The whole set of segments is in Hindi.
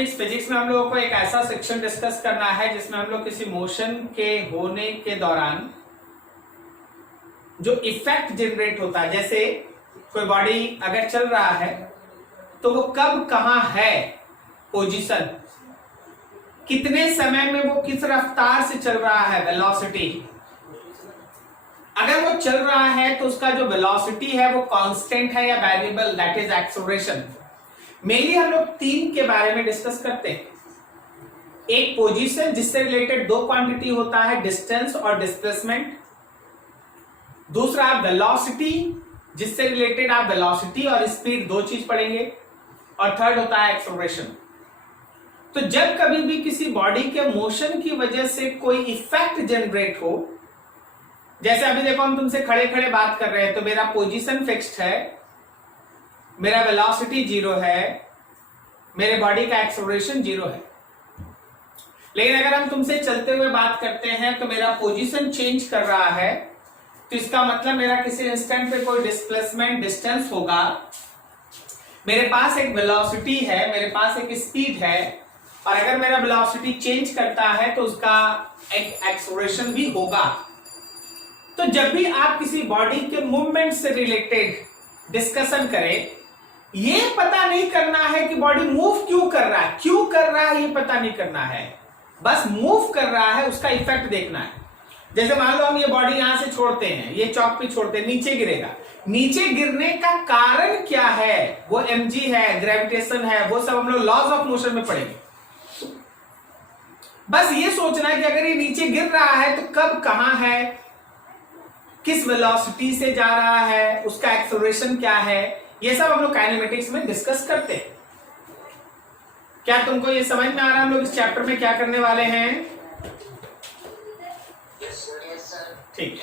काइनेमेटिक्स फिजिक्स में हम लोगों को एक ऐसा सेक्शन डिस्कस करना है जिसमें हम लोग किसी मोशन के होने के दौरान जो इफेक्ट जनरेट होता है, जैसे कोई बॉडी अगर चल रहा है तो वो कब कहां है पोजीशन, कितने समय में वो किस रफ्तार से चल रहा है, वेलोसिटी। अगर वो चल रहा है तो उसका जो वेलोसिटी है वो कांस्टेंट है या variable, that is acceleration. Mainly हम लोग तीन के बारे में डिस्कस करते हैं। एक पोजीशन जिससे रिलेटेड दो क्वांटिटी होता है, डिस्टेंस और डिस्प्लेसमेंट। दूसरा वेलोसिटी, जिससे रिलेटेड आप वेलोसिटी और स्पीड दो चीज पढ़ेंगे। और थर्ड होता है एक्सेलरेशन। तो जब कभी भी किसी बॉडी के मोशन की वजह से कोई इफेक्ट जनरेट हो, जैसे अभी देखो हम तुमसे खड़े खड़े बात कर रहे हैं तो मेरा पोजीशन फिक्स्ड है, मेरा वेलोसिटी 0 है, मेरे बॉडी का एक्सेलरेशन 0 है। लेकिन अगर हम तुमसे चलते हुए बात करते हैं तो मेरा पोजीशन चेंज कर रहा है, तो इसका मतलब मेरा किसी इंस्टेंट पे कोई डिस्प्लेसमेंट, डिस्टेंस होगा, मेरे पास एक वेलोसिटी है, मेरे पास एक स्पीड है, और अगर मेरा वेलोसिटी चेंज करता है तो उसका एक एक्सेलरेशन भी होगा। तो जब भी आप किसी बॉडी के मूवमेंट से रिलेटेड डिस्कशन करें, ये पता नहीं करना है कि बॉडी मूव क्यों कर रहा है, क्यों कर रहा है ये पता नहीं करना है, बस मूव कर रहा है उसका इफेक्ट देखना है। जैसे मान लो हम ये बॉडी यहां से छोड़ते हैं, ये चौक पे छोड़ते हैं, नीचे गिरेगा, नीचे गिरने का कारण क्या है, वो mg है, ग्रेविटेशन है, वो सब हम लोग लॉज ऑफ मोशन में पढ़ेंगे। बस ये सोचना है कि अगर ये नीचे गिर रहा है तो कब कहां है, किस वेलोसिटी से जा रहा है, उसका एक्सेलरेशन क्या है, ये सब हम लोग काइनेमेटिक्स में डिस्कस करते हैं। क्या तुमको ये समझ में आ रहा है हम लोग इस चैप्टर में क्या करने वाले हैं? ठीक।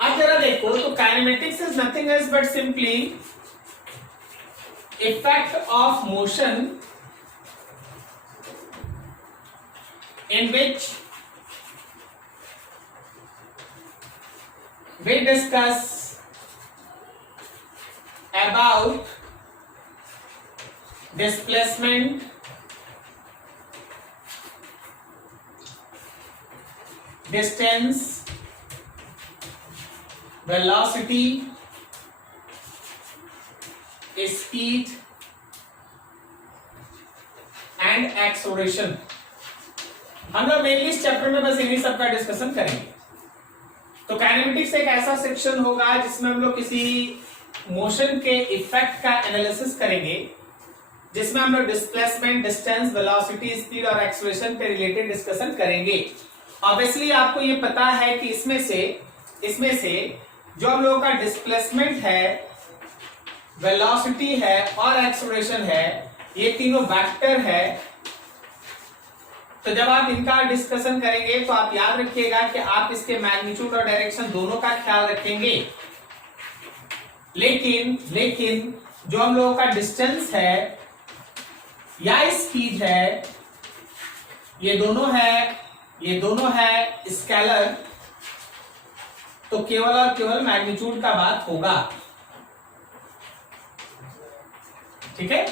अब जरा देखो, तो kinematics is nothing else but simply effect of motion in which we discuss about displacement, distance, velocity, speed and acceleration। हम लोग मेनली इस चैप्टर में बस इन्हीं सब का डिस्कशन करेंगे। तो काइनेमेटिक्स एक ऐसा सेक्शन होगा जिसमें हम लोग किसी मोशन के इफेक्ट का एनालिसिस करेंगे, जिसमें हम लोग डिस्प्लेसमेंट, डिस्टेंस, वेलोसिटी, स्पीड और एक्सेलरेशन के रिलेटेड डिस्कशन करेंगे। ऑब्वियसली आपको ये पता है कि इसमें से जो हम लोगों का डिस्प्लेसमेंट है, वेलोसिटी है और एक्सेलरेशन है, ये तीनों वेक्टर है। तो जब आप इनका डिस्कशन करेंगे तो आप याद रखिएगा कि आप इसके मैग्नीट्यूड और डायरेक्शन दोनों का ख्याल रखेंगे। लेकिन जो हम लोगों का डिस्टेंस है या स्पीड है, ये दोनों है स्केलर, तो केवल और केवल मैग्नीट्यूड का बात होगा। ठीक है,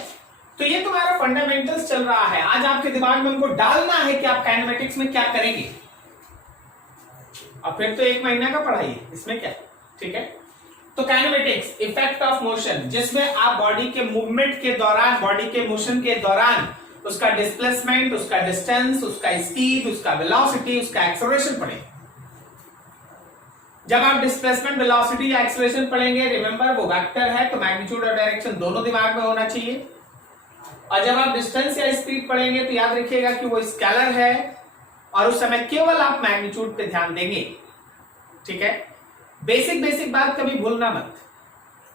तो ये तुम्हारा फंडामेंटल्स चल रहा है। आज आपके दिमाग में हमको डालना है कि आप काइनेमेटिक्स में क्या करेंगे, और फिर तो 1 महीना का पढ़ाई है, इसमें क्या। ठीक है, तो काइनेमेटिक्स इफेक्ट ऑफ मोशन, जिसमें आप बॉडी के मूवमेंट के दौरान, बॉडी के मोशन के दौरान उसका डिस्प्लेसमेंट, उसका डिस्टेंस, उसका स्पीड, उसका वेलोसिटी, उसका एक्सेलरेशन पढ़ेंगे। जब आप डिस्प्लेसमेंट, वेलोसिटी या एक्सेलरेशन पढ़ेंगे, रिमेंबर वो वेक्टर है, तो मैग्नीट्यूड और डायरेक्शन दोनों दिमाग में होना चाहिए। और जब आप डिस्टेंस या स्पीड पढ़ेंगे तो याद रखिएगा कि वो स्केलर है, और उस समय केवल आप मैग्नीट्यूड पे ध्यान देंगे। ठीक है, बेसिक बात कभी भूलना मत।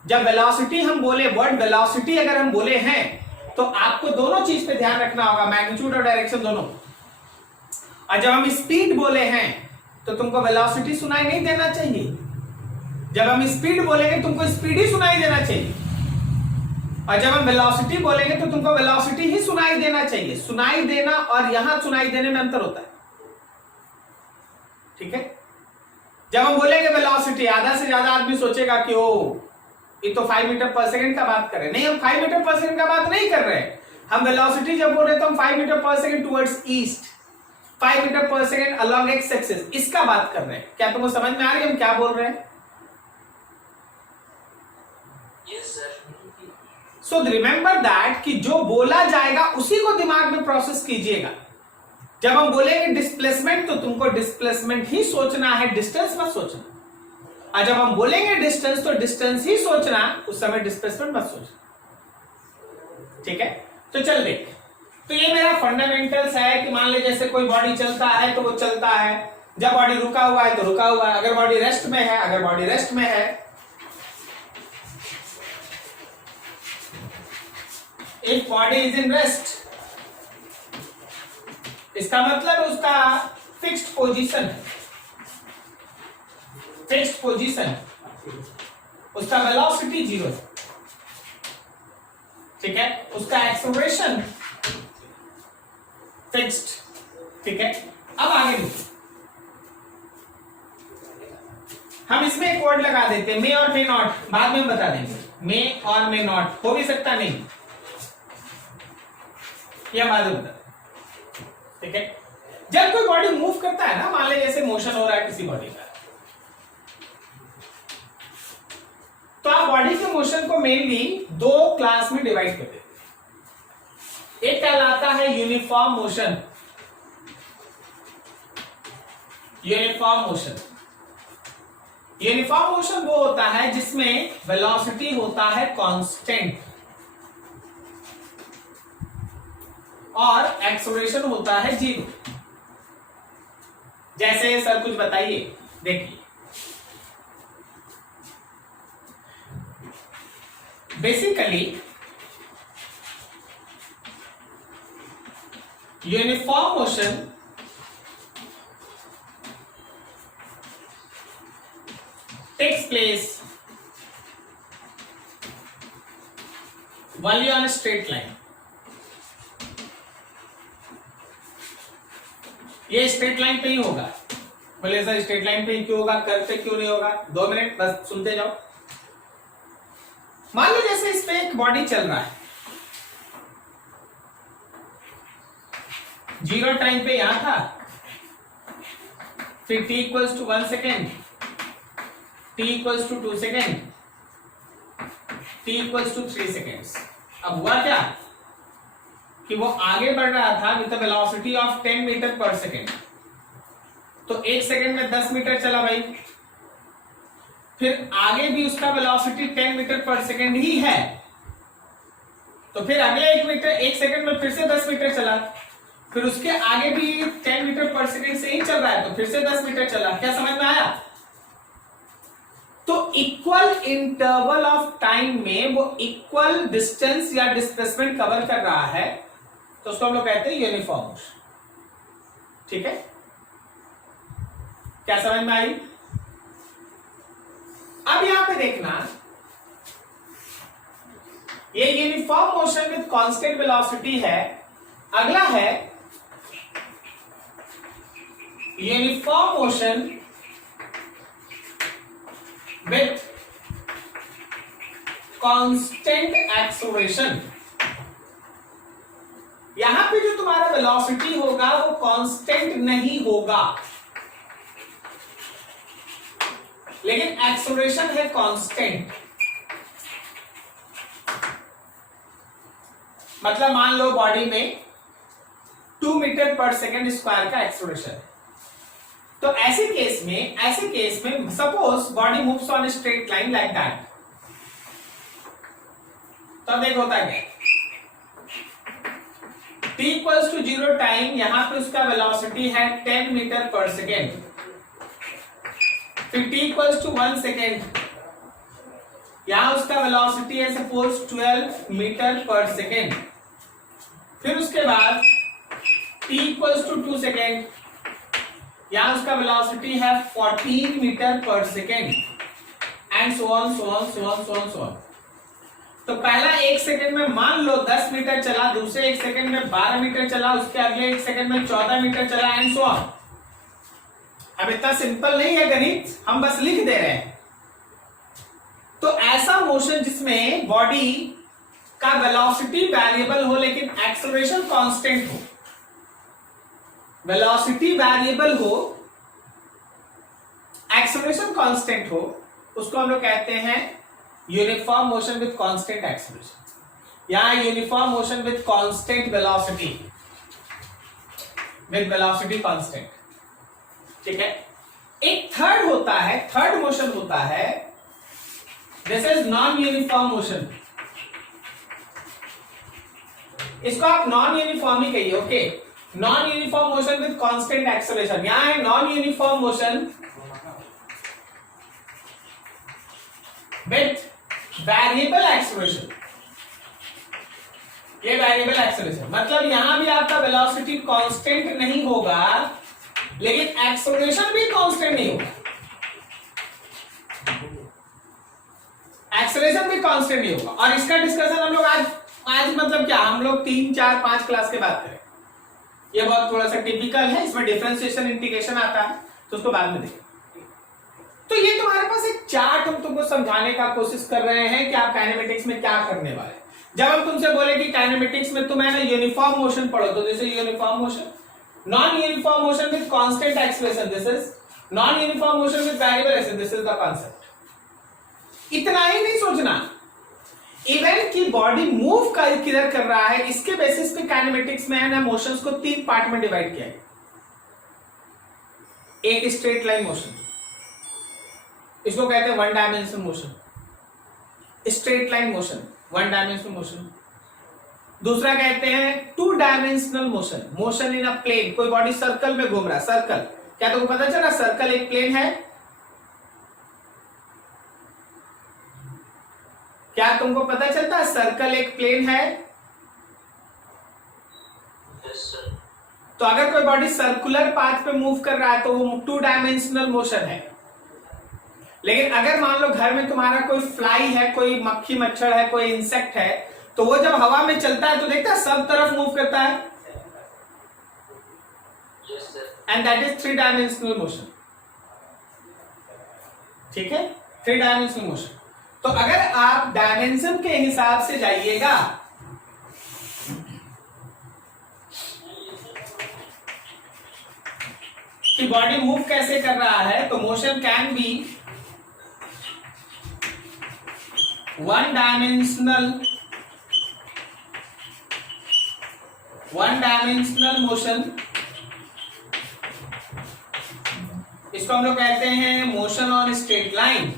जब वेलोसिटी हम बोले, वर्ड वेलोसिटी अगर हम बोले हैं, तो आपको दोनों चीज पे ध्यान रखना होगा, मैग्नीट्यूड और डायरेक्शन दोनों। और जब हम स्पीड बोले हैं तो तुमको वेलोसिटी सुनाई नहीं देना चाहिए। जब हम स्पीड बोलेंगे तुमको स्पीड ही सुनाई देना चाहिए, और जब हम वेलोसिटी बोलेंगे तो तुमको वेलोसिटी ही सुनाई देना चाहिए। सुनाई देना और यहां सुनाई देने में अंतर होता है। ठीक है, जब हम बोलेंगे वेलोसिटी, आधा से ज्यादा आदमी सोचेगा कि ओ ये तो 5 मीटर पर सेकंड का बात कर रहे हैं। नहीं, हम 5 मीटर पर सेकंड का बात नहीं कर रहे हैं। हम वेलोसिटी जब बोल रहे तो हम 5 मीटर पर सेकंड टुवर्ड्स ईस्ट, 5 मीटर पर सेकंड अलोंग एक्स एक्सिस, इसका बात कर रहे हैं। क्या तुमको समझ में आ रही है हम क्या बोल रहे हैं? Yes sir. So remember that कि जो बोला जाएगा उसी को दिमाग में प्रोसेस कीजिएगा। जब हम बोलेंगे डिस्प्लेसमेंट तो तुमको डिस्प्लेसमेंट ही सोचना है, डिस्टेंस मत सोचना। और जब हम बोलेंगे डिस्टेंस तो डिस्टेंस ही सोचना, उस समय डिस्प्लेसमेंट मत सोचना। ठीक है, तो चल देख। तो ये मेरा फंडामेंटल्स है कि मान ले जैसे कोई बॉडी चलता है तो वो चलता है, जब बॉडी रुका हुआ है तो रुका हुआ है, अगर बॉडी रेस्ट में है, अगर बॉडी रेस्ट में है, if body is in rest, इसका मतलब उसका फिक्स्ड पोजीशन है, फिक्स्ड पोजीशन, उसका वेलोसिटी 0 है। ठीक है, उसका एक्सेलरेशन फिक्स्ड। ठीक है, अब आगे देखिए, हम इसमें एक वर्ड लगा देते हैं, मे और मे नॉट, बाद में हम बता देंगे। मे और मे नॉट हो भी सकता नहीं, या बाद में बता। ठीक है, जब कोई बॉडी मूव करता है ना, मान ले जैसे मोशन हो रहा है किसी बॉडी का, तो आप बॉडी के मोशन को मेनली 2 क्लास में डिवाइड कर देते हैं। एक कहलाता है uniform motion, uniform motion. Uniform motion वो होता है जिसमें वेलोसिटी होता है कांस्टेंट और एक्सेलरेशन होता है 0। जैसे सर कुछ बताइए, देखिए basically uniform motion takes place only on a straight line। ये स्ट्रेट लाइन पे ही होगा। बोले सर स्ट्रेट लाइन पे ही क्यों होगा, कर्व पे क्यों नहीं होगा? 2 मिनट बस सुनते जाओ। मान लो जैसे इस पे एक बॉडी चल रहा है, 0 टाइम पे यहां था, फिर t equals to 1 second, t equals to 2 second, t equals to 3 seconds. अब हुआ क्या कि वो आगे बढ़ रहा था with the velocity of 10 metre per second, तो 1 सेकेंड में 10 मीटर चला भाई। फिर आगे भी उसका वेलोसिटी 10 मीटर पर सेकेंड ही है, तो फिर अगले 1 सेकेंड में फिर से 10 मीटर चला, फिर उसके आगे भी 10 मीटर पर सेकेंड से ही चल रहा है, तो फिर से 10 मीटर चला। क्या समझ में आया? तो इक्वल इंटरवल ऑफ टाइम में वो इक्वल डिस्टेंस या डिस्प्लेसमेंट कवर कर रहा है, तो उसको हम लोग कहते हैं यूनिफॉर्म मोशन। ठीक है, क्या समझ में आई? अब यहां पे देखना, ये uniform motion with constant velocity है। अगला है uniform motion with constant acceleration। यहां पे जो तुम्हारा वेलोसिटी होगा वो कांस्टेंट नहीं होगा, लेकिन एक्सेलरेशन है कांस्टेंट। मतलब मान लो बॉडी में 2 मीटर पर सेकेंड स्क्वायर का एक्सेलरेशन है, तो ऐसे केस में suppose body moves on straight line like that, तो अब देखो होता क्या, t इक्वल्स टू 0 टाइम, यहां पे उसका वेलोसिटी है 10 मीटर पर सेकेंड, फिर t इक्वल्स टू 1 सेकेंड, यहां उसका वेलोसिटी है सपोज 12 मीटर पर सेकेंड, फिर उसके बाद t इक्वल्स टू 2 सेकेंड, यहां उसका वेलोसिटी है 14 metre per second, and so on so on so on so on so on. तो पहला 1 सेकेंड में मान लो 10 मीटर चला, दूसरे 1 सेकेंड में 12 मीटर चला, उसके अगले 1 सेकेंड में 14 मीटर चला, एंड सो ऑन। अब इतना सिंपल नहीं है गणित, हम बस लिख दे रहे हैं। तो ऐसा मोशन जिसमें बॉडी का वेलोसिटी वेरिएबल हो लेकिन एक्सेलरेशन कांस्टेंट हो, वेलोसिटी वेरिएबल हो एक्सेलरेशन कांस्टेंट हो, उसको हम लोग कहते हैं uniform motion with constant acceleration या uniform motion with constant velocity, with velocity constant. ठीक है, एक थर्ड होता है, थर्ड मोशन होता है, this is non uniform motion. इसको आप नॉन यूनिफॉर्म ही कहिए। Okay, non uniform motion with constant acceleration. यहां है non uniform motion with variable acceleration. ये वेरिएबल एक्सेलरेशन मतलब यहां भी आपका वेलोसिटी कांस्टेंट नहीं होगा लेकिन एक्सेलरेशन भी कांस्टेंट नहीं होगा, एक्सेलरेशन भी कांस्टेंट नहीं होगा। और इसका डिस्कशन हम लोग आज मतलब क्या, हम लोग 3, 4, 5 क्लास के बाद करें। ये बहुत थोड़ा सा टिपिकल है, इसमें डिफरेंशिएशन इंटीग्रेशन आता है तो उसको बाद में देखें। तो ये तुम्हारे पास एक चार्ट हम तुमको समझाने का कोशिश कर रहे हैं कि आप काइनेमेटिक्स में क्या करने वाले। जब हम तुमसे बोले कि काइनेमेटिक्स में तुम है ना यूनिफॉर्म मोशन पढ़ो, तो जैसे uniform motion, non uniform motion with constant acceleration, this is non uniform motion with variable acceleration, this is the concept. इतना ही नहीं सोचना, इवेंट की बॉडी मूव किधर कर रहा है, इसके बेसिस पे काइनेमेटिक्स में है ना मोशंस को 3 पार्ट में डिवाइड किया है। एक स्ट्रेट लाइन मोशन, इसको कहते हैं one dimensional motion, straight line motion, one dimensional motion. दूसरा कहते हैं 2 dimensional motion, motion in a plane. कोई बॉडी सर्कल में घूम रहा है, सर्कल, क्या तुमको पता चला सर्कल एक प्लेन है? क्या तुमको पता चलता है सर्कल एक प्लेन है? तो अगर कोई बॉडी सर्कुलर पाथ पे मूव कर रहा है तो वो 2 डायमेंशनल मोशन है। लेकिन अगर मान लो घर में तुम्हारा कोई फ्लाई है, कोई मक्खी मच्छर है, कोई इंसेक्ट है, तो वो जब हवा में चलता है तो देखता है सब तरफ मूव करता है, and that is 3 dimensional motion. ठीक है, 3 डायमेंशनल मोशन। तो अगर आप डायमेंशन के हिसाब से जाइएगा कि बॉडी मूव कैसे कर रहा है, तो motion can be one dimensional motion. इसको हम लोग कहते हैं motion on straight line,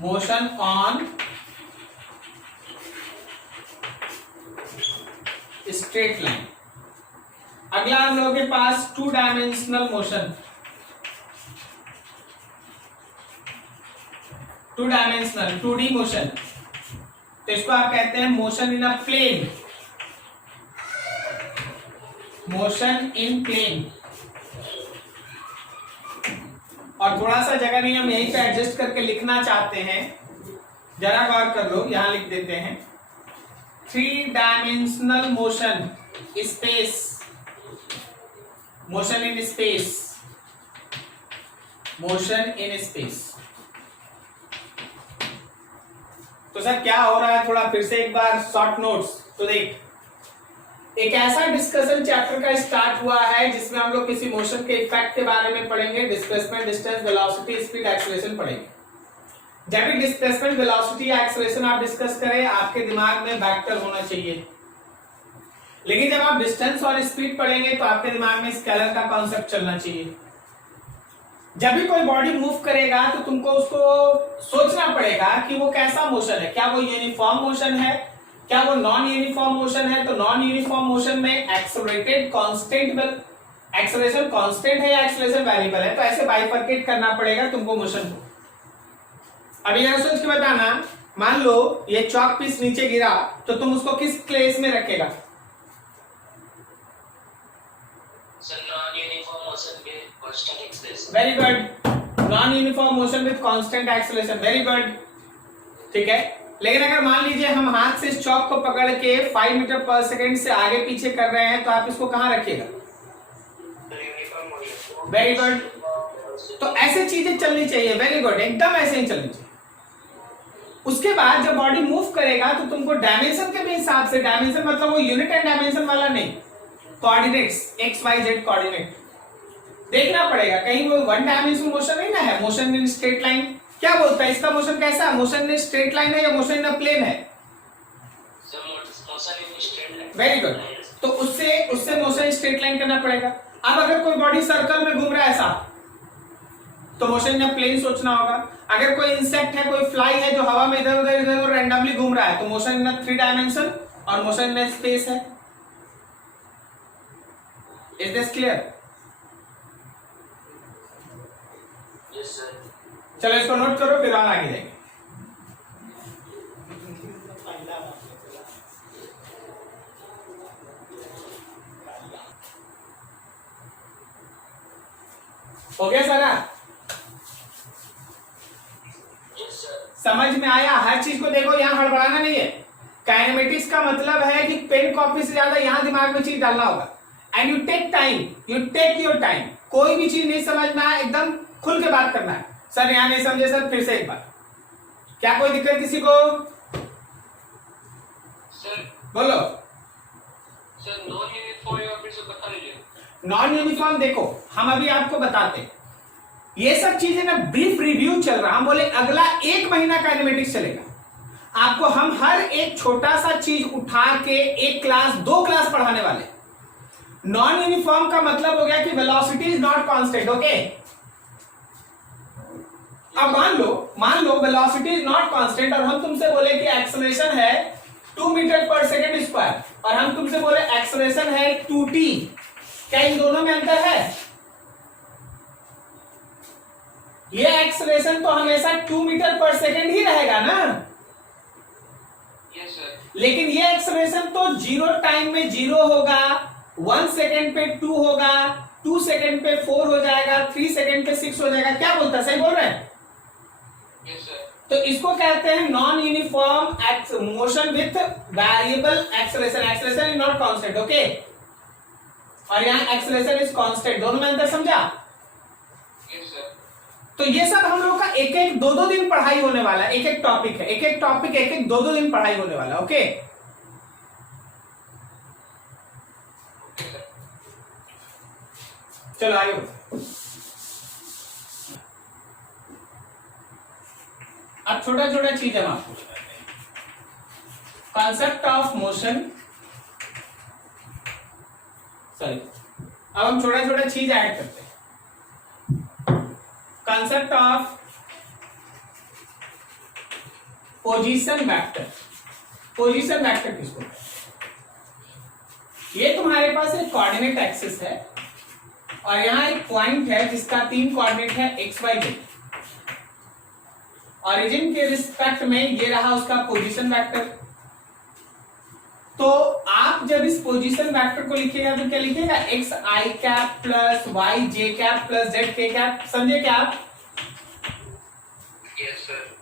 motion on straight line. अगला हम लोगों के पास 2 dimensional motion, 2 dimensional 2D motion, तो इसको आप कहते हैं motion in a plane, motion in plane. और थोड़ा सा जगह नहीं, हम यहीं पे एडजस्ट करके लिखना चाहते हैं, जरा गौर कर लो, यहां लिख देते हैं 3 dimensional motion, space, motion in space, motion in space. तो सर क्या हो रहा है, थोड़ा फिर से एक बार शॉर्ट नोट्स। तो देख, एक ऐसा डिस्कशन चैप्टर का स्टार्ट हुआ है जिसमें हम लोग किसी मोशन के इफेक्ट के बारे में पढ़ेंगे, displacement, distance, velocity, speed, acceleration पढ़ेंगे। जब भी डिस्प्लेसमेंट, वेलोसिटी या एक्सेलरेशन आप डिस्कस करें, आपके दिमाग में वेक्टर होना चाहिए। लेकिन जब आप डिस्टेंस और स्पीड पढ़ेंगे तो आपके दिमाग में स्केलर का कॉन्सेप्ट चलना चाहिए। जब भी कोई बॉडी मूव करेगा तो तुमको उसको सोचना पड़ेगा कि वो कैसा मोशन है, क्या वो यूनिफॉर्म मोशन है, क्या वो नॉन यूनिफॉर्म मोशन है। तो नॉन यूनिफॉर्म मोशन में एक्सेलरेटेड कांस्टेंट, एक्सेलरेशन कांस्टेंट है या एक्सेलरेशन वेरिएबल है, तो ऐसे बाइफरकेट करना पड़ेगा तुमको मोशन को। अभी यह सोच के बताना, मान लो ये चॉक पीस नीचे गिरा तो तुम उसको किस प्लेस में रखेगा? Very good, non uniform motion with constant acceleration, very good. ठीक है, लेकिन अगर मान लीजिए हम हाथ से इस चॉक को पकड़ के 5 मीटर पर सेकंड से आगे पीछे कर रहे हैं, तो आप इसको कहां रखिएगा? Very good. तो ऐसे चीजें चलनी चाहिए, वेरी गुड, एकदम ऐसे ही चलनी चाहिए। उसके बाद जब बॉडी मूव करेगा तो तुमको डायमेंशन के भी हिसाब से, डायमेंशन मतलब वो यूनिट एंड डायमेंशन वाला नहीं, coordinates X Y Z coordinate देखना पड़ेगा, कहीं वो वन डायमेंशन मोशन नहीं ना है, मोशन इन स्ट्रेट लाइन। क्या बोलता है इसका मोशन कैसा है, मोशन इन स्ट्रेट लाइन है या मोशन इन प्लेन है? वेरी गुड, तो उससे मोशन स्ट्रेट लाइन करना पड़ेगा। अब अगर कोई बॉडी सर्कल में घूम रहा है ऐसा, तो मोशन इन प्लेन सोचना होगा। अगर कोई इंसेक्ट है, कोई फ्लाई है जो हवा में इधर उधर रैंडमली घूम रहा है, तो मोशन इन थ्री डायमेंशन और मोशन इन स्पेस है। Is this clear? Yes sir. चलो इसको नोट करो, फिर और आगे जाएंगे। हो गया सारा? समझ में आया? हर चीज को देखो, यहां हड़बड़ाना नहीं है। काइनेमेटिक्स का मतलब है कि पेन कॉपी से ज्यादा यहां दिमाग में चीज डालना होगा। And you take time, you take your time. कोई भी चीज नहीं समझ में आए एकदम खुल के बात करना है। सर यहां नहीं समझे सर, फिर से एक बार। क्या कोई दिक्कत किसी को? सर बोलो। सर नॉन यूनिफॉर्म या फिर से बता दीजिए। नॉन यूनिफॉर्म देखो, हम अभी आपको बताते, ये सब चीजें ना ब्रीफ रिव्यू चल रहा। हम बोले अगला 1 महीना काइनेमेटिक्स चलेगा, आपको हम हर एक छोटा सा चीज उठा के 1 क्लास 2 क्लास पढ़ाने वाले। नॉन यूनिफॉर्म का मतलब हो गया कि velocity is not constant. Okay, अब मान लो वेलोसिटी इज नॉट कांस्टेंट और हम तुमसे बोले कि एक्सेलरेशन है 2 मीटर पर सेकेंड स्क्वायर, और हम तुमसे बोले एक्सेलरेशन है 2t। क्या इन दोनों में अंतर है? ये एक्सेलरेशन तो हमेशा 2 मीटर पर सेकेंड ही रहेगा ना। Yes sir. लेकिन ये एक्सेलरेशन तो 0 टाइम में 0 होगा, 1 सेकेंड पे 2 होगा, 2 सेकेंड पे 4 हो जाएगा, 3 सेकेंड पे 6 हो जाएगा। क्या बोलता है, सही बोल रहे हैं? Yes sir. तो इसको कहते हैं non uniform motion with variable acceleration. Acceleration is not constant. Okay, और यहाँ एक्सेलरेशन इज कांस्टेंट। दोनों में अंतर समझा? Yes sir. तो ये सब हम लोग का 1-2 दिन पढ़ाई होने वाला है। एक टॉपिक है, एक टॉपिक 1-2 दिन पढ़ाई होने वाला। ओके, चलो आगे। अब छोटा छोटा चीज हम आपको बताते हैं। कॉन्सेप्ट ऑफ मोशन, सॉरी, अब हम छोटा छोटा चीज ऐड करते हैं। Concept of position vector. Position vector किसको कहते हैं? ये तुम्हारे पास एक कोऑर्डिनेट एक्सिस है और यहां एक पॉइंट है जिसका 3 कोऑर्डिनेट है एक्स वाई जेड। ऑरिजिन के रिस्पेक्ट में ये रहा उसका पोजीशन वेक्टर। तो आप जब इस पोजीशन वेक्टर को लिखिएगा तो क्या लिखिएगा? एक्स आई कैप प्लस वाई जे कैप प्लस जेड के कैप। समझे क्या आप? Yes sir.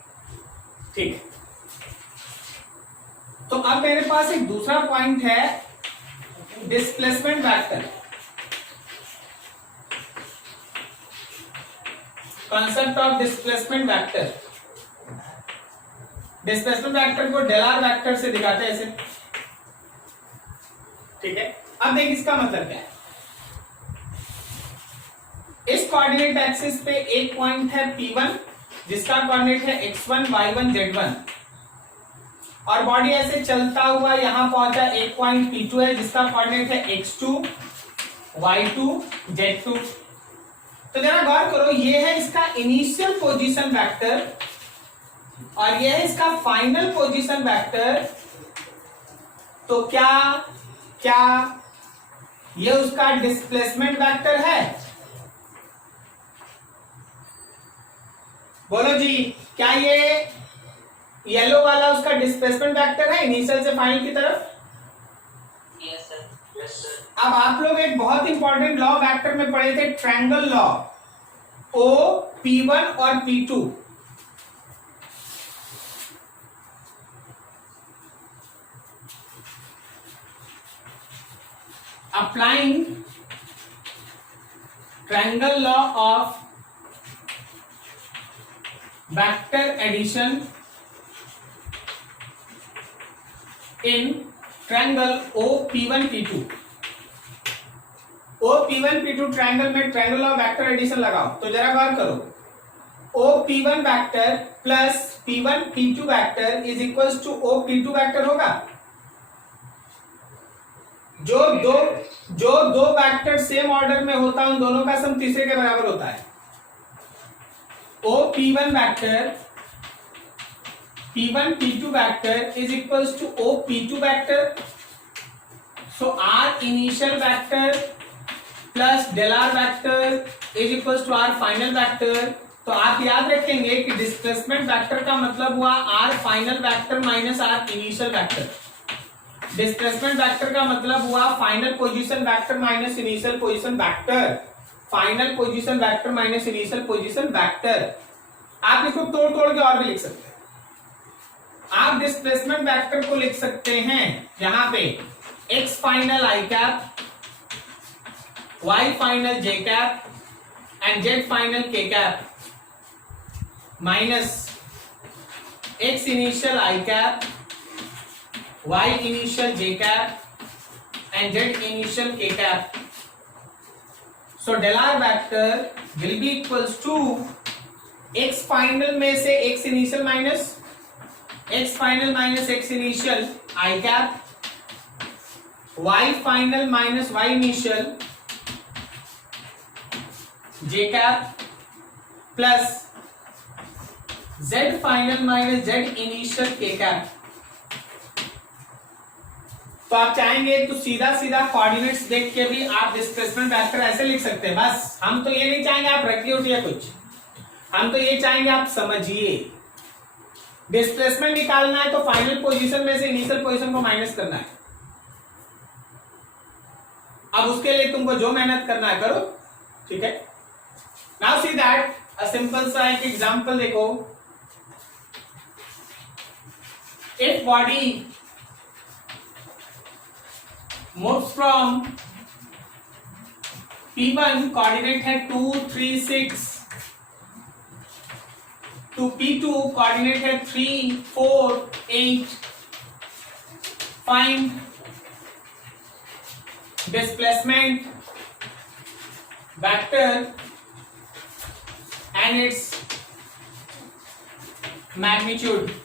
ठीक। तो अब मेरे पास एक दूसरा पॉइंट है displacement vector. Concept of displacement vector. Displacement vector को डेलार वेक्टर से दिखाते हैं ऐसे, ठीक है? अब देख इसका मतलब क्या है। इस कोऑर्डिनेट एक्सिस पे एक पॉइंट है P1 जिसका कोऑर्डिनेट है x1 y1 z1, और बॉडी ऐसे चलता हुआ यहां पहुंचा। एक पॉइंट P2 है जिसका कोऑर्डिनेट है x2 y2 z2। तो जरा गौर करो, ये है इसका इनिशियल पोजीशन वेक्टर और ये है इसका फाइनल पोजीशन वेक्टर। तो क्या ये उसका डिस्प्लेसमेंट वेक्टर है? बोलो जी, क्या ये येलो वाला उसका डिस्प्लेसमेंट वेक्टर है इनिशियल से फाइनल की तरफ? Yes sir. Yes sir. अब आप लोग एक बहुत इंपॉर्टेंट लॉ वेक्टर में पढ़े थे, ट्रायंगल लॉ। ओ P1 और P2। applying triangle law of vector addition in triangle OP1 P2। OP1 P2 triangle में ट्रायंगल ऑफ वेक्टर एडिशन लगाओ। तो जरा गौर करो, OP1 vector plus P1 P2 vector is equals to OP2 vector होगा। जो दो वेक्टर सेम ऑर्डर में होता है उन दोनों का सम तीसरे के बराबर होता है। OP1 vector P1 P2 vector is equals to OP2 vector. So R initial vector plus del R vector is equals to R final vector. तो आप याद रखेंगे कि डिस्प्लेसमेंट वेक्टर का मतलब हुआ R final vector minus R initial vector. Displacement vector का मतलब हुआ final position vector minus initial position vector. Final position vector minus initial position vector. आप इसको तोड़ तोड़ के और भी लिख सकते हैं। आप डिस्प्लेसमेंट वेक्टर को लिख सकते हैं यहां पे x final i cap, y final j cap and z final k cap minus x initial i cap, y initial j cap and z initial k cap. So del r vector will be equals to x final में से x initial minus x final minus x initial I cap, y final minus y initial j cap plus z final minus z initial k cap। तो आप चाहेंगे तो सीधा सीधा कोऑर्डिनेट्स देख के भी आप डिस्प्लेसमेंट वेक्टर ऐसे लिख सकते हैं। बस हम तो ये नहीं चाहेंगे आप रखिए उठिए कुछ, हम तो ये चाहेंगे आप समझिए। डिस्प्लेसमेंट निकालना है तो फाइनल पोजीशन में से इनिशियल पोजीशन को माइनस करना है। अब उसके लिए तुमको जो मेहनत करना है करो, ठीक है। Now see that a simple सा एक एग्जांपल देखो। If body moves from P1 coordinate है 2 3 6 to P2 coordinate है 3 4 8। find displacement vector and its magnitude।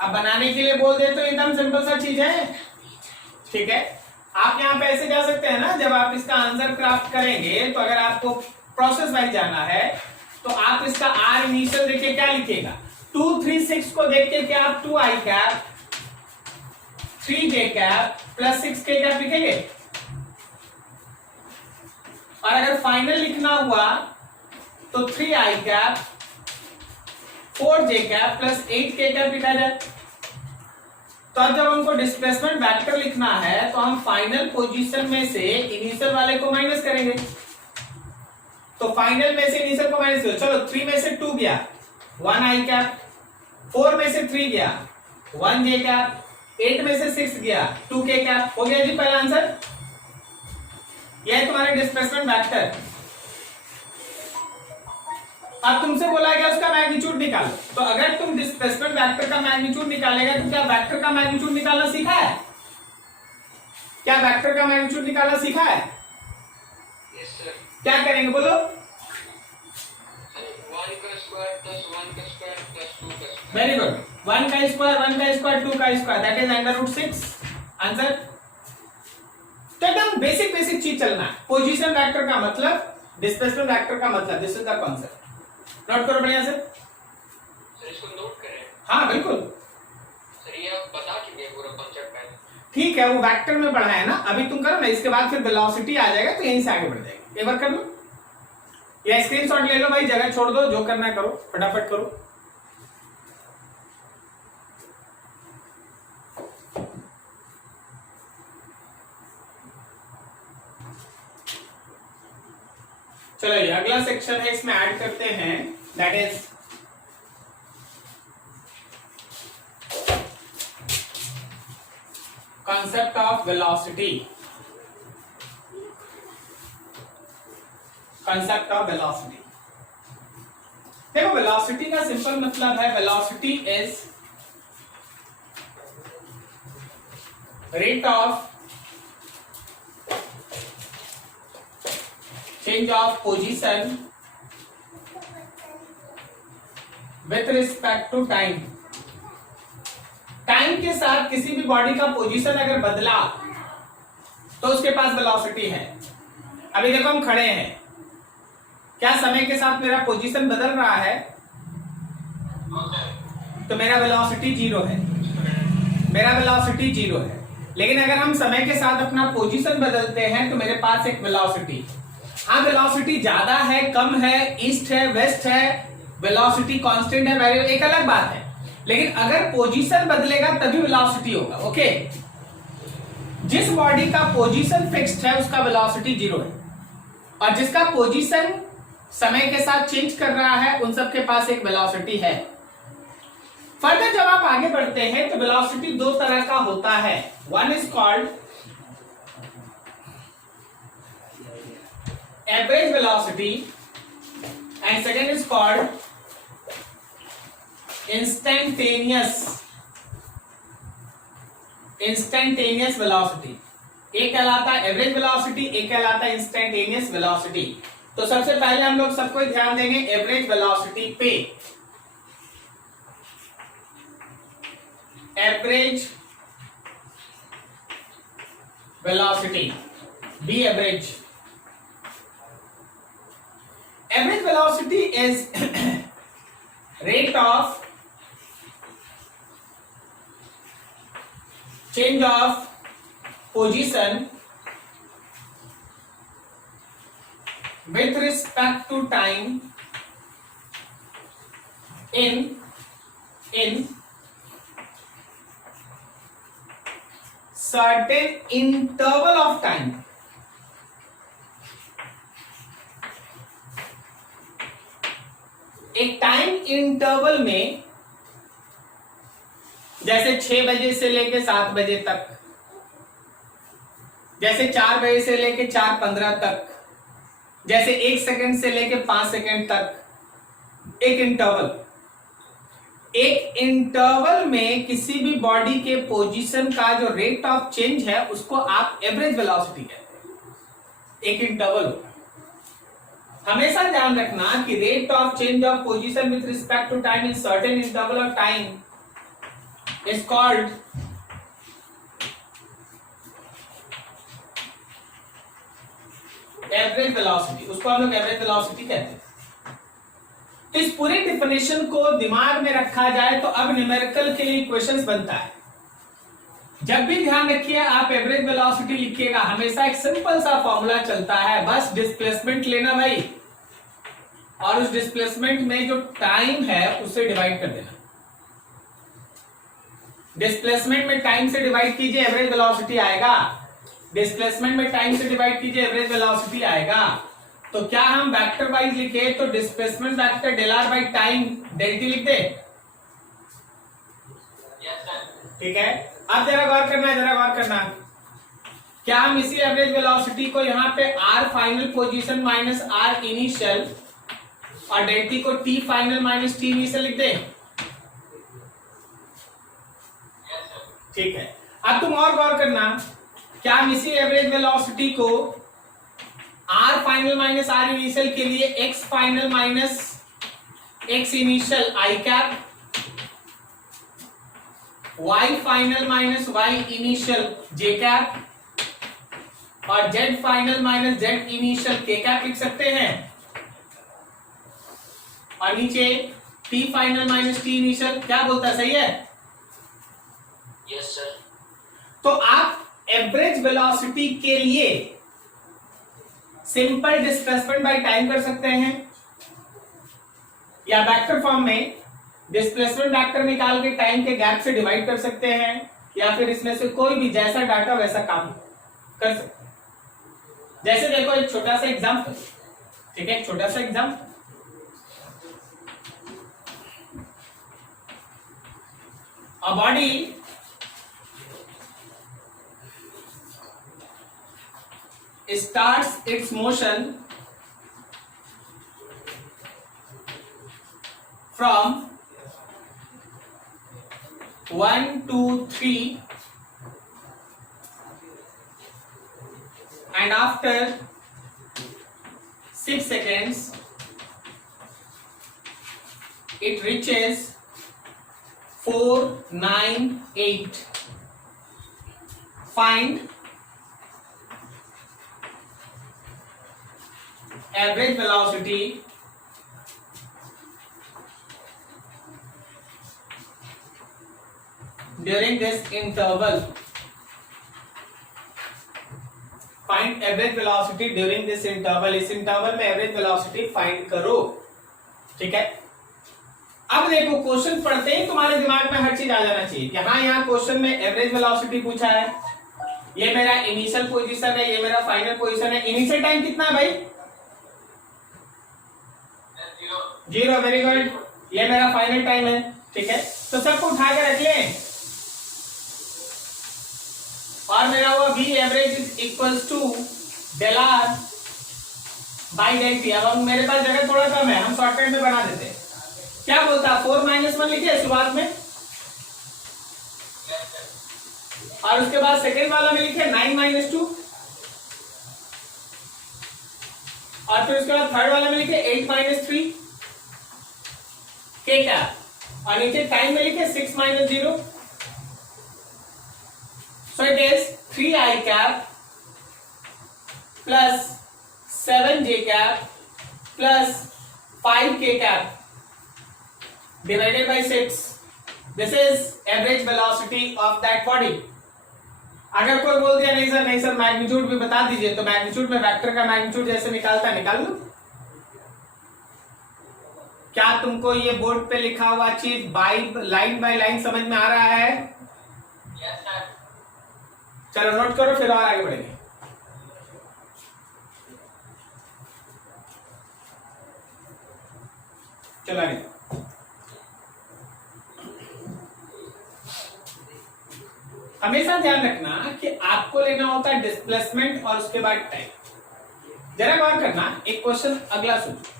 अब बनाने के लिए बोल दे तो एकदम सिंपल सा चीज है, ठीक है। आप यहाँ पे ऐसे जा सकते हैं ना, जब आप इसका आंसर क्राफ्ट करेंगे तो अगर आपको प्रोसेस वाइज जाना है तो आप इसका आर इनिशियल देखिए क्या लिखिएगा। 2 3 6 को देख के क्या आप 2 आई कैप 3 जे कैप प्लस 6 के कैप लिखेंगे। और अगर फाइनल लिखना हुआ तो 3 आई कैप 4 जे कैप प्लस 8 के कैप लिखा जाए। तो अब जब हमको डिस्प्लेसमेंट वेक्टर लिखना है तो हम फाइनल पोजीशन में से इनिशियल वाले को माइनस करेंगे। तो फाइनल में से इनिशियल को माइनस करो। चलो 3 में से 2 गया 1 आई कैप, 4 में से 3 गया 1 जे कैप, 8 में से 6 गया 2 के कैप। हो गया जी पहला आंसर। यह है तुम्हारे डिस्प्लेसमेंट वेक्टर। अब तुमसे बोला गया उसका मैग्नीट्यूड निकालो। तो अगर तुम डिस्प्लेसमेंट वेक्टर का मैग्नीट्यूड निकालेगा तो क्या वेक्टर का मैग्नीट्यूड निकालना सीखा है? क्या वेक्टर का मैग्नीट्यूड निकालना सीखा है? Yes sir. क्या करेंगे बोलो? 1 का स्क्वायर प्लस 1 का स्क्वायर प्लस 2 का स्क्वायर। Very good. 1 का स्क्वायर 1 का स्क्वायर 2 का स्क्वायर दैट इज √6 आंसर। तो एकदम बेसिक चीज चलना है। पोजीशन वेक्टर का मतलब, डिस्प्लेसमेंट वेक्टर का मतलब, this is the concept. Note करो बढ़िया से। सर इसको नोट करें? हाँ बिल्कुल। सर ये आप बता चुके हैं पूरा कॉन्सेप्ट पहले। ठीक है, वो वेक्टर में पढ़ा है ना, अभी तुम करो ना, इसके बाद फिर वेलोसिटी आ जाएगा तो यहीं से आगे बढ़ जाएगा। एक बार कर लो या स्क्रीनशॉट ले लो भाई, जगह छोड़ दो, जो करना है करो, फटाफट करो। चलो ये अगला सेक्शन है, इसमें ऐड करते हैं, that is concept of velocity। concept of velocity देखो, velocity का सिंपल मतलब है, velocity is rate of change of position with respect to time। Time के साथ किसी भी बॉडी का पोजीशन अगर बदला तो उसके पास वेलोसिटी है। अभी देखो हम खड़े हैं, क्या समय के साथ मेरा पोजीशन बदल रहा है? तो मेरा वेलोसिटी जीरो है, मेरा वेलोसिटी जीरो है। लेकिन अगर हम समय के साथ अपना पोजीशन बदलते हैं तो मेरे पास एक वेलोसिटी, हाँ वेलोसिटी ज्यादा है, कम है, ईस्ट है, वेस्ट है, वेलोसिटी कांस्टेंट है, वेरिएबल, एक अलग बात है। लेकिन अगर पोजीशन बदलेगा तभी वेलोसिटी होगा। ओके, जिस बॉडी का पोजीशन फिक्स्ड है उसका वेलोसिटी जीरो है, और जिसका पोजीशन समय के साथ चेंज कर रहा है उन सब के पास एक वेलोसिटी है। फर्दर जब आप आगे बढ़ते हैं तो वेलोसिटी दो तरह का होता है, one is called average velocity and second is called instantaneous velocity. एक कहलाता है एवरेज वेलोसिटी, एक कहलाता है इंस्टेंटेनियस वेलोसिटी। तो सबसे पहले हम लोग सबको ध्यान देंगे एवरेज वेलोसिटी पे। Average velocity, v average. Average velocity is rate of change of position with respect to time in certain interval of time। एक टाइम इंटरवल में, जैसे 6 बजे से लेके 7 बजे तक, जैसे 4 बजे से लेके 4:15 तक, जैसे 1 सेकंड से लेके 5 सेकंड तक, एक इंटरवल में किसी भी बॉडी के पोजीशन का जो रेट ऑफ चेंज है उसको आप एवरेज वेलोसिटी कहते हैं। एक इंटरवल होगा। हमेशा ध्यान रखना कि rate of change of position with respect to time in certain interval of time is called average velocity. उसको हम लोग एवरेज वेलोसिटी कहते हैं। तो इस पूरे डिफिनेशन को दिमाग में रखा जाए तो अब न्यूमेरिकल के लिए इक्वेशंस बनता है। जब भी ध्यान रखिए आप एवरेज वेलोसिटी लिखिएगा, हमेशा एक सिंपल सा फॉर्मूला चलता है, बस डिस्प्लेसमेंट लेना भाई, और उस डिस्प्लेसमेंट में जो टाइम है उससे डिवाइड कर देना। डिस्प्लेसमेंट में टाइम से डिवाइड कीजिए, एवरेज वेलोसिटी आएगा। डिस्प्लेसमेंट में टाइम से डिवाइड कीजिए, एवरेज वेलोसिटी आएगा। तो क्या हम वेक्टर वाइज लिखे तो displacement vector del R by time del T लिख दे? ठीक है, अब जरा गौर करना है, जरा गौर करना। क्या हम इसी एवरेज वेलोसिटी को यहाँ पे R final position minus are initial और डेल टी को T final minus T initial लिख दे? ठीक है, अब तुम और गौर करना, क्या हम इसी एवरेज वेलोसिटी को r final minus are initial के लिए x final minus x initial i cap, y final minus y initial j cap और z final minus z initial k cap लिख सकते हैं? और नीचे t final minus t initial, क्या बोलता है, सही है? Yes sir. तो आप एवरेज वेलोसिटी के लिए सिंपल डिस्प्लेसमेंट बाय टाइम कर सकते हैं, या वेक्टर फॉर्म में डिस्प्लेसमेंट वेक्टर निकाल के टाइम के गैप से डिवाइड कर सकते हैं, या फिर इसमें से कोई भी जैसा डाटा वैसा काम कर सकते हैं। जैसे देखो एक छोटा सा एग्जांपल, ठीक है, एक छोटा सा example, a body starts its motion from 1 2 3 and after 6 seconds it reaches 498. Find average velocity during this interval. Find average velocity during this interval. इस इंटरवल में एवरेज वेलोसिटी फाइंड करो. ठीक है, अब देखो क्वेश्चन पढ़ते ही तुम्हारे दिमाग में हर चीज आ जाना चाहिए कि हाँ यहाँ क्वेश्चन में एवरेज वेलोसिटी पूछा है, ये मेरा इनिशियल पोजीशन है, ये मेरा फाइनल पोजीशन है. इनिशियल टाइम कितना है भाई? 0. Very good. ये मेरा फाइनल टाइम है. ठीक है, तो सबको उठा के रख लें और मेरा वो v average is equals to del R by del T. अब मेरे पास जगह थोड़ा कम है, हम शॉर्टकट में बना देते हैं. क्या बोलता है? 4-1 लिखे शुरुआत में और उसके बाद सेकेंड वाला में लिखे 9-2 और फिर उसके बाद थर्ड वाला में लिखे 8-3 के क्या और नीचे टाइम में लिखे 6-0. So it is 3i cap plus 7j cap plus 5k cap divided by 6. This is average velocity of that body. अगर कोई बोल दिया नहीं सर मैग्नीट्यूड भी बता दीजिए, तो मैग्नीट्यूड में वेक्टर का मैग्नीट्यूड जैसे निकालता है निकाल लो. क्या तुमको ये बोर्ड पे लिखा हुआ चीज लाइन बाय लाइन समझ में आ रहा है? Yes, sir. चलो नोट करो, फिर और आगे बढ़ेंगे. चलो आगे. हमेशा ध्यान रखना कि आपको लेना होता है डिस्प्लेसमेंट और उसके बाद टाइम. जरा गौर करना, एक क्वेश्चन अगला सोचो.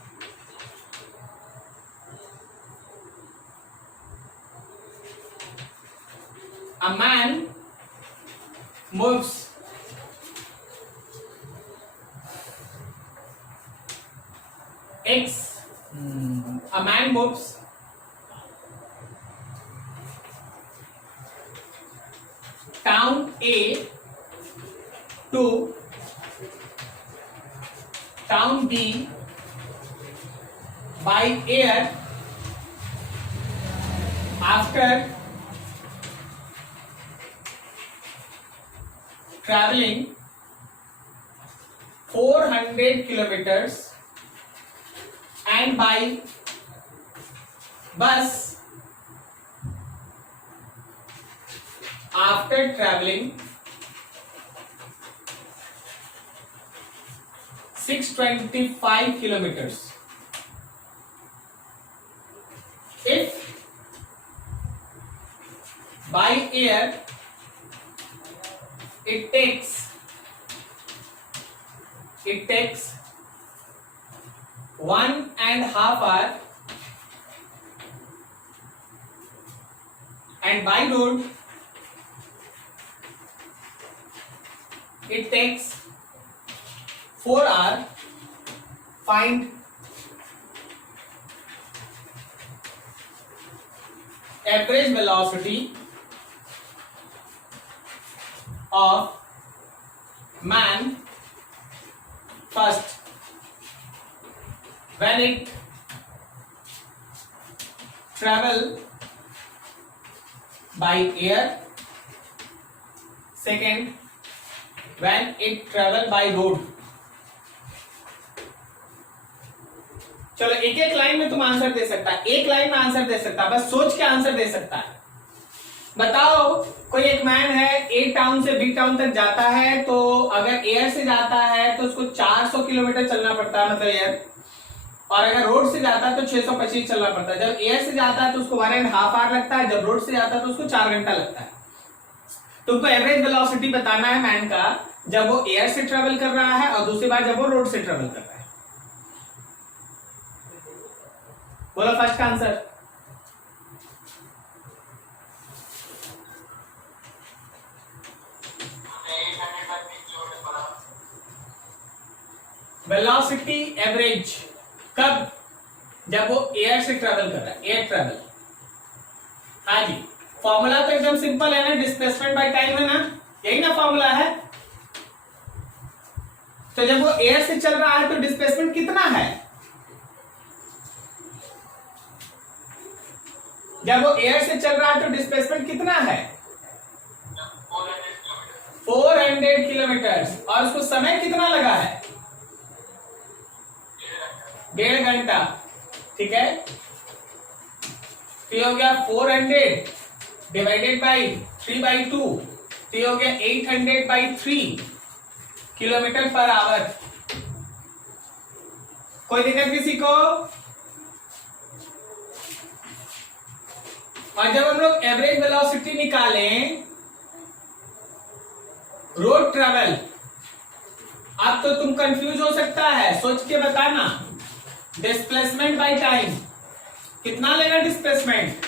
A man moves a man moves town A to town B by air after traveling 400 kilometers and by bus after traveling 625 kilometers. If by air it takes 1.5 hour and by road it takes 4 hours. Find average velocity of man first when it travel by air, second when it travel by road. चलो एक एक लाइन में तुम आंसर दे सकता है, एक लाइन में आंसर दे सकता है, बस सोच के आंसर दे सकता है. बताओ, कोई एक मैन है ए टाउन से बी टाउन तक जाता है, तो अगर एयर से जाता है तो उसको 400 किलोमीटर चलना पड़ता है, मतलब एयर, और अगर रोड से जाता है तो 625 चलना पड़ता है. जब एयर से जाता है तो उसको 1.5 आवर लगता है, जब रोड से जाता है तो उसको 4 घंटा लगता है. तुमको एवरेज वेलोसिटी बताना है मैन का जब वो एयर से ट्रेवल कर रहा है और दूसरी बार जब वो रोड से ट्रेवल कर रहा है. बोलो फर्स्ट का आंसर. वेलोसिटी एवरेज कब? जब वो एयर से ट्रेवल कर रहा है, एयर ट्रेवल। हाँ जी, फॉर्मूला तो एकदम सिंपल है ना, डिस्प्लेसमेंट बाय टाइम है ना, यही ना फॉर्मूला है। तो जब वो एयर से चल रहा है तो डिस्प्लेसमेंट कितना है? जब वो एयर से चल रहा है तो डिस्प्लेसमेंट कितना है? 400 किलोमीटर। और उसको समय कितना लगा है? 1.5 घंटा। ठीक है, तो ये हो गया 400 डिवाइडेड बाई 3/2, तो ये हो गया 800/3 किलोमीटर पर आवर। कोई दिक्कत किसी को? और जब हम लोग एवरेज वेलोसिटी निकालें रोड ट्रेवल, अब तो तुम कंफ्यूज हो सकता है, सोच के बताना। डिस्प्लेसमेंट बाय टाइम कितना लेगा? डिस्प्लेसमेंट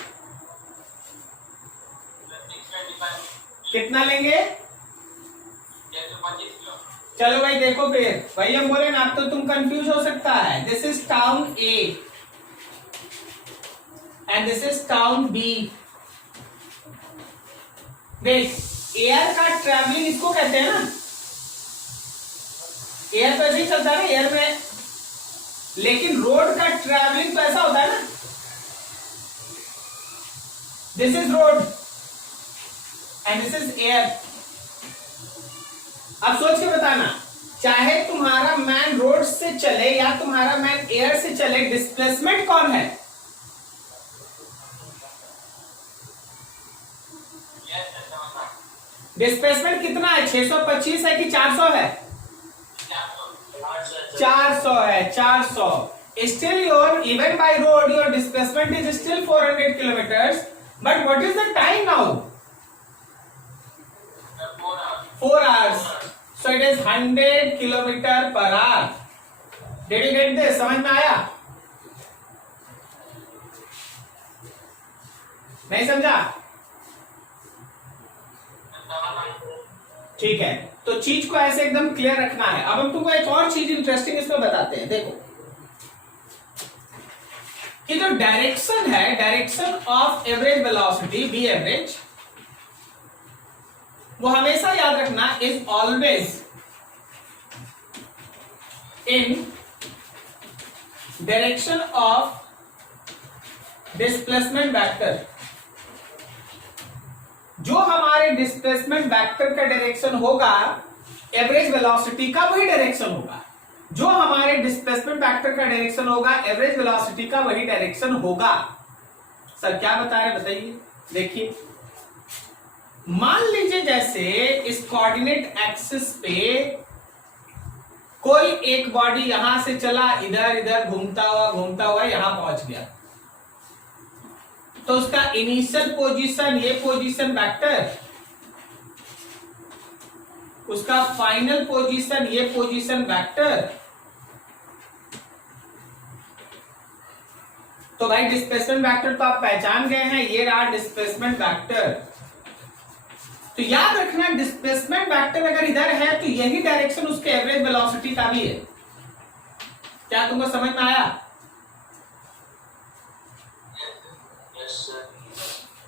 कितना लेंगे? चलो भाई देखो, फिर भाई हम बोले ना, अब तो तुम कंफ्यूज हो सकता है। This is town A and this is town B. देख, एयर का ट्रैवलिंग इसको कहते हैं ना, एयर तो ऐसे ही चलता है ना एयर में, लेकिन रोड का ट्रैवलिंग तो ऐसा होता है ना, this is road and this is air. अब सोच के बताना, चाहे तुम्हारा मैन रोड से चले या तुम्हारा मैन एयर से चले, डिस्प्लेसमेंट कौन है? डिस्प्लेसमेंट कितना है? 625 है कि 400 है? 400 है, 400। Still your, even by road, your displacement is still 400 kilometers. But what is the time now? 4 hours. So it is 100 kilometer per hour. Did you get this? समझ में आया? नहीं समझा? ठीक है, तो चीज को ऐसे एकदम क्लियर रखना है। अब हम तुमको एक और चीज इंटरेस्टिंग इसमें बताते हैं। देखो, कि जो डायरेक्शन है, direction of average velocity v average, वो हमेशा याद रखना, is always in direction of displacement vector. जो हमारे डिस्प्लेसमेंट वेक्टर का डायरेक्शन होगा, एवरेज वेलोसिटी का वही डायरेक्शन होगा। जो हमारे डिस्प्लेसमेंट वेक्टर का डायरेक्शन होगा, एवरेज वेलोसिटी का वही डायरेक्शन होगा। सर क्या बता रहे, बताइए। देखिए, मान लीजिए जैसे इस कोऑर्डिनेट एक्सिस पे कोई एक बॉडी यहां से चला, इधर इधर घूमता हुआ यहां पहुंच गया, तो उसका इनिशियल पोजीशन ये पोजीशन वेक्टर, उसका फाइनल पोजीशन ये पोजीशन वेक्टर। तो भाई डिस्प्लेसमेंट वेक्टर तो आप पहचान गए हैं, ये रहा डिस्प्लेसमेंट वेक्टर। तो याद रखना, डिस्प्लेसमेंट वेक्टर अगर इधर है तो यही डायरेक्शन उसके एवरेज वेलोसिटी का भी है। क्या तुमको समझ में आया?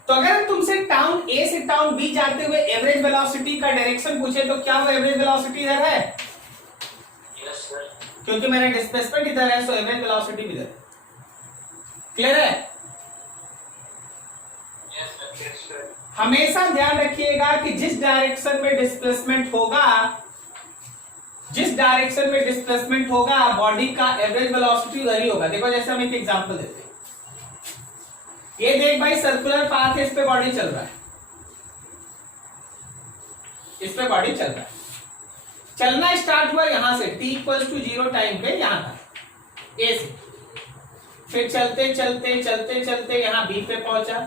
तो अगर हम तुमसे टाउन ए से टाउन बी जाते हुए एवरेज वेलोसिटी का डायरेक्शन पूछे, तो क्या वो एवरेज वेलोसिटी इधर है? Yes, sir. क्योंकि मेरा डिस्प्लेसमेंट इधर है, सो एवरेज वेलोसिटी भी इधर। क्लियर है? Yes, sir. Yes, sir. हमेशा ध्यान रखिएगा कि जिस डायरेक्शन में डिस्प्लेसमेंट होगा, जिस डायरेक्शन में डिस्प्लेसमेंट होगा, बॉडी का एवरेज वेलोसिटी उधर ही होगा। देखो, जैसे हम एक एग्जांपल देते हैं, ये देख भाई, सर्कुलर पाथ है, इस पे बॉडी चल रहा है, इस पे बॉडी चल रहा है, चलना स्टार्ट हुआ यहां से t=0 टाइम पे, यहां था ए से, फिर चलते चलते चलते चलते यहां बी पे पहुंचा,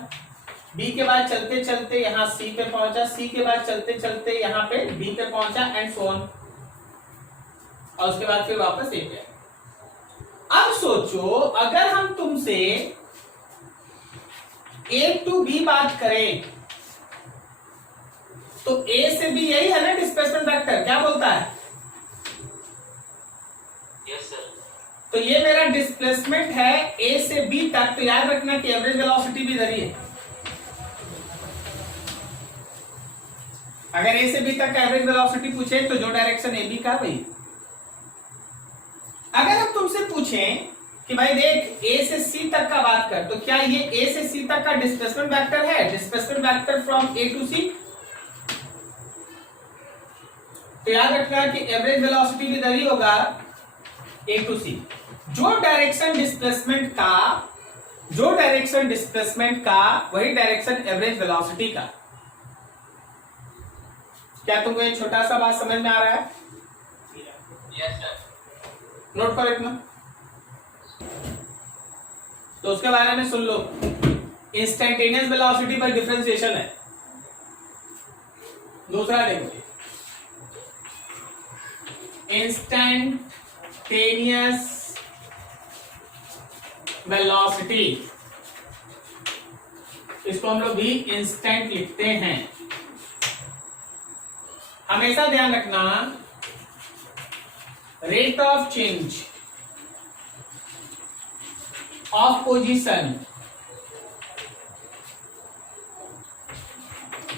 बी के बाद चलते चलते यहां सी पे पहुंचा, सी के बाद चलते चलते यहां पे डी पे पहुंचा, एंड सो ऑन, और उसके बाद फिर वापस ए पे। अब सोचो, अगर हम तुमसे ए टू बी बात करें, तो ए से बी यही है ना डिस्प्लेसमेंट वेक्टर, क्या बोलता है? Yes, तो ये मेरा डिस्प्लेसमेंट है ए से बी तक, तो याद रखना कि एवरेज वेलोसिटी भी इधर ही है। अगर ए से बी तक का एवरेज वेलोसिटी पूछे तो जो डायरेक्शन ए बी का भाई, अगर हम तुमसे पूछें कि भाई देख ए से सी तक का बात कर, तो क्या ये ए से सी तक का डिस्प्लेसमेंट वेक्टर है, displacement vector from A to C. तो याद रखना कि एवरेज वेलोसिटी भी इधर ही होगा ए टू सी। जो डायरेक्शन डिस्प्लेसमेंट का वही डायरेक्शन एवरेज वेलोसिटी का। क्या तुमको ये छोटा सा बात समझ में आ रहा है? Yes, sir. नोट कर इतना, तो उसके बारे में सुन लो। इंस्टेंटेनियस वेलोसिटी पर डिफरेंशिएशन है। दूसरा देखो, इंस्टेंटेनियस वेलोसिटी, इसको हम लोग भी इंस्टेंट लिखते हैं। हमेशा ध्यान रखना, rate of change of position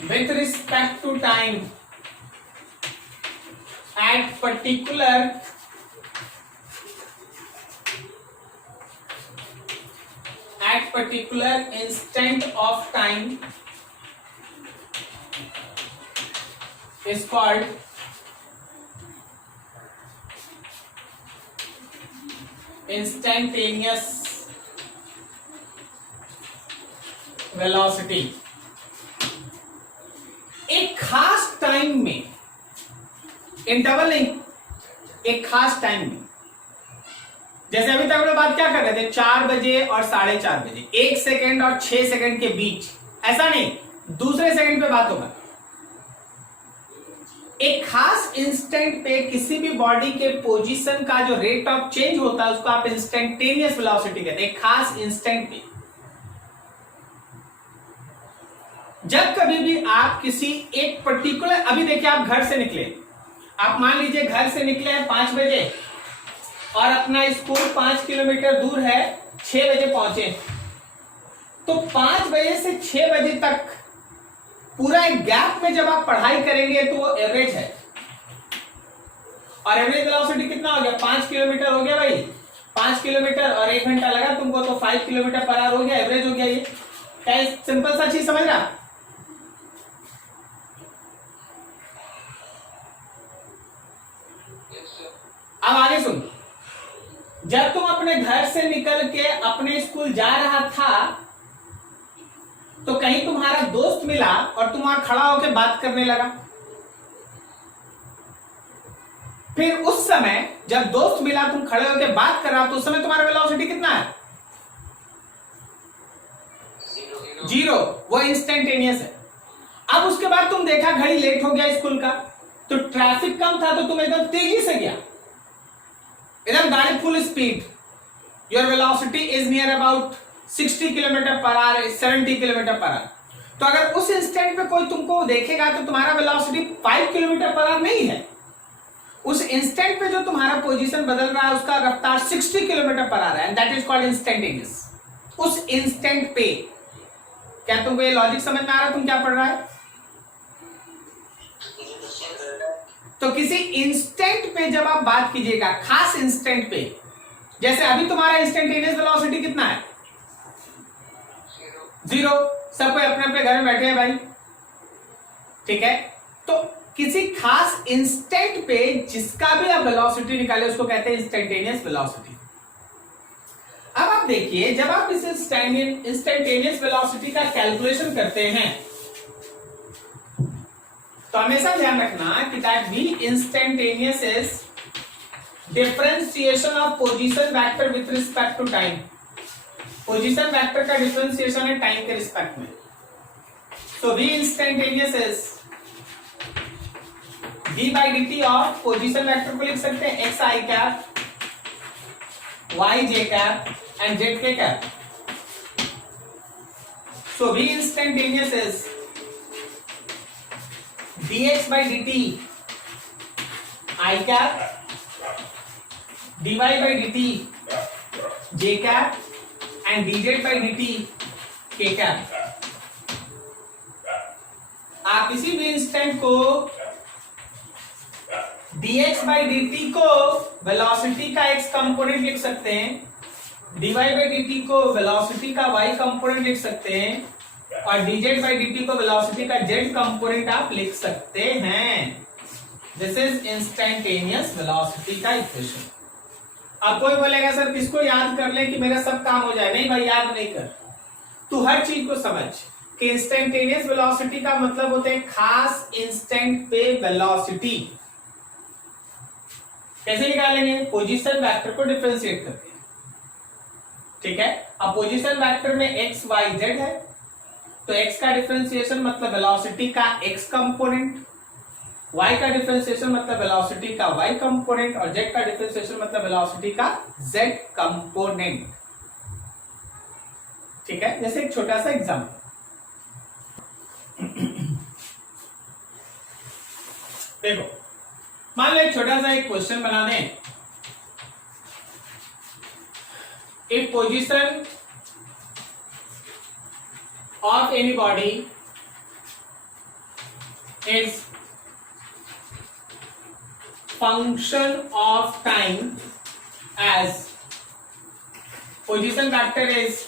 with respect to time at particular instant of time is called instantaneous velocity। एक खास टाइम में, इंटरवल नहीं, एक खास टाइम में, जैसे अभी तक हम लोग बात क्या कर रहे थे, 4 बजे और 4:30 बजे, 1 सेकेंड और 6 सेकेंड के बीच, ऐसा नहीं, दूसरे सेकंड पे बात होगा। एक खास इंस्टेंट पे किसी भी बॉडी के पोजीशन का जो रेट ऑफ चेंज होता है उसको आप इंस्टेंटेनियस वेलोसिटी कहते हैं। एक खास इंस्टेंट पे जब कभी भी आप किसी एक पर्टिकुलर, अभी देखिए आप घर से निकले, आप मान लीजिए घर से निकले हैं 5 बजे और अपना स्कूल 5 किलोमीटर दूर है, 6 बजे पहुंचे, तो 5 बजे से 6 बजे तक पूरा एक गैप में जब आप पढ़ाई करेंगे तो वो एवरेज है। और एवरेज वेलोसिटी कितना हो गया, 5 किलोमीटर हो गया भाई, 5 किलोमीटर और 1 घंटा लगा तुमको, तो 5 किलोमीटर पर आवर हो गया, एवरेज हो गया। ये क्या सिंपल सा चीज समझ रहा? अब आगे सुन, जब तुम अपने घर से निकल के अपने स्कूल जा रहा था तो कहीं तुम्हारा दोस्त मिला और तुम वहां खड़ा होकर बात करने लगा। फिर उस समय जब दोस्त मिला, तुम खड़े होकर बात कर रहा, तो उस समय तुम्हारा वेलोसिटी कितना है? 0। वो इंस्टेंटेनियस है। अब उसके बाद तुम देखा घड़ी लेट हो गया स्कूल का, तो ट्रैफिक कम था तो तुम एकदम तेजी से गया, एकदम गाड़ी full speed, your velocity is near about 60 kilometre per hour, 70 kilometre per hour. तो अगर उस इंस्टेंट पे कोई तुमको देखेगा तो तुम्हारा वेलोसिटी 5 किलोमीटर पर आवर नहीं है, उस इंस्टेंट पे जो तुम्हारा पोजीशन बदल रहा है उसका रफ्तार 60 किलोमीटर पर आवर है, and that is called instantaneous. उस इंस्टेंट पे, क्या तुमको ये लॉजिक समझ में आ रहा है? तुम क्या पढ़ रहा है? तो किसी इंस्टेंट पे जब आप बात कीजिएगा, खास इंस्टेंट पे, जैसे अभी तुम्हारा इंस्टेंटेनियस वेलोसिटी कितना है? 0। सब कोई अपने अपने घर में बैठे हैं भाई, ठीक है। तो किसी खास इंस्टेंट पे जिसका भी आप वेलोसिटी निकाले उसको कहते हैं इंस्टेंटेनियस वेलोसिटी। अब आप देखिए, जब आप इस इंस्टेंटेनियस वेलोसिटी का कैलकुलेशन करते हैं तो हमेशा ध्यान रखना कि that v instantaneous is differentiation of position vector with respect to time. Position vector का डिफरेंशिएशन है टाइम के रिस्पेक्ट में। So v instantaneous is v by dt of position vector को लिख सकते हैं x i cap, y j cap and z k cap. So v instantaneous is dx by dt i cap, dy by dt J cap and dz by dt k cap. आप किसी भी इंस्टेंट को dx by dt को वेलोसिटी का x कंपोनेंट लिख सकते हैं, dy by dt को वेलोसिटी का y कंपोनेंट लिख सकते हैं, और dz by dt को वेलोसिटी का z कंपोनेंट आप लिख सकते हैं। दिस इज इंस्टेंटेनियस वेलोसिटी का इक्वेशन। अब कोई बोलेगा सर किसको याद कर ले कि मेरा सब काम हो जाए। नहीं भाई, याद नहीं कर, तू हर चीज को समझ कि इंस्टेंटेनियस वेलोसिटी का मतलब होता है खास इंस्टेंट पे वेलोसिटी। कैसे निकालेंगे? पोजीशन वेक्टर को डिफरेंशिएट करके। ठीक है, अब पोजीशन वेक्टर में x y z है, तो x का डिफरेंशिएशन मतलब वेलोसिटी का x कंपोनेंट, y का डिफरेंशिएशन मतलब वेलोसिटी का y कंपोनेंट, और z का डिफरेंशिएशन मतलब वेलोसिटी का z कंपोनेंट। ठीक है, जैसे एक छोटा सा एग्जांपल, देखो मान लो एक छोटा सा एक क्वेश्चन बना दें। If position of any body is function of time as position vector is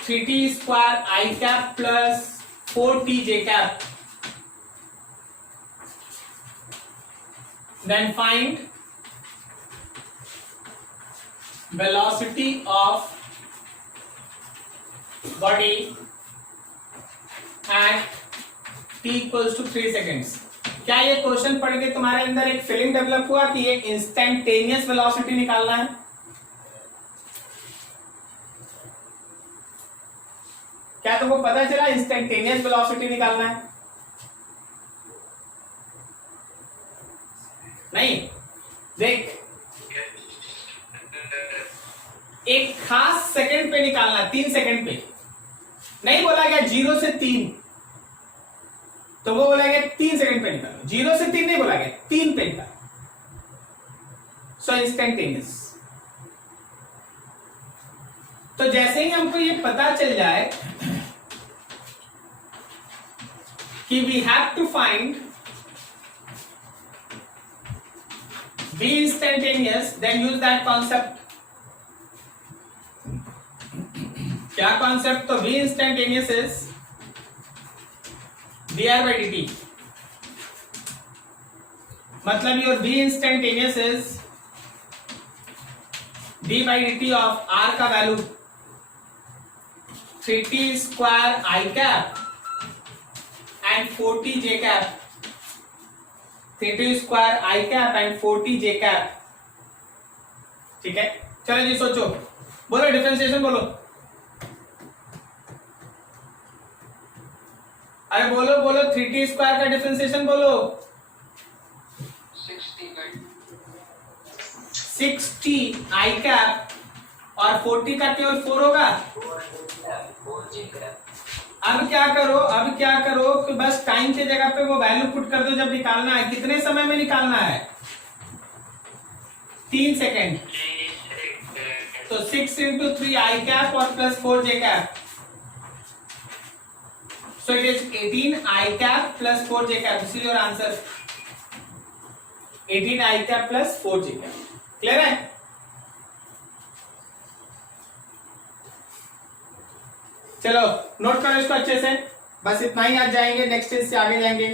3t square I cap plus 4t j cap, then find velocity of body at t equals to 3 seconds। क्या ये क्वेश्चन पढ़ के तुम्हारे अंदर एक फीलिंग डेवलप हुआ कि ये इंस्टेंटेनियस वेलोसिटी निकालना है? क्या तुमको पता चला इंस्टेंटेनियस वेलोसिटी निकालना है? नहीं, देख एक खास सेकंड पे निकालना, 3 सेकंड पे नहीं बोला गया 0 से 3, तो वो बोला गया 3 सेकंड पे निकालो। 0 से 3 नहीं बोला गया, 3 पे निकालो। So instantaneous. तो जैसे ही हमको ये पता चल जाए कि we have to find v instantaneous, then use that concept। क्या कॉन्सेप्ट? तो v instantaneous is dr by dt, मतलब your v instantaneous is d by dt of r का value 3t square I cap and 4t j cap, 3t square I cap and 4t j cap। ठीक है, चलो जी सोचो, बोलो डिफरेंशिएशन बोलो, अरे बोलो बोलो, 3t स्क्वायर का डिफरेंशिएशन बोलो। 60 I कैप और 40 का केवल 4 होगा। अब क्या करो कि बस टाइम की जगह पे वो वैल्यू पुट कर दो जब निकालना है। कितने समय में निकालना है? 3 सेकेंड। तो 6 into 3 I कैप और plus 4 j cap, so it is 18 I cap plus 4 j cap। This is your answer, 18 I cap plus 4 j cap। Clear है? चलो नोट करो इसको अच्छे से, बस इतना ही आज जाएंगे, नेक्स्ट स्टेज से आगे जाएंगे।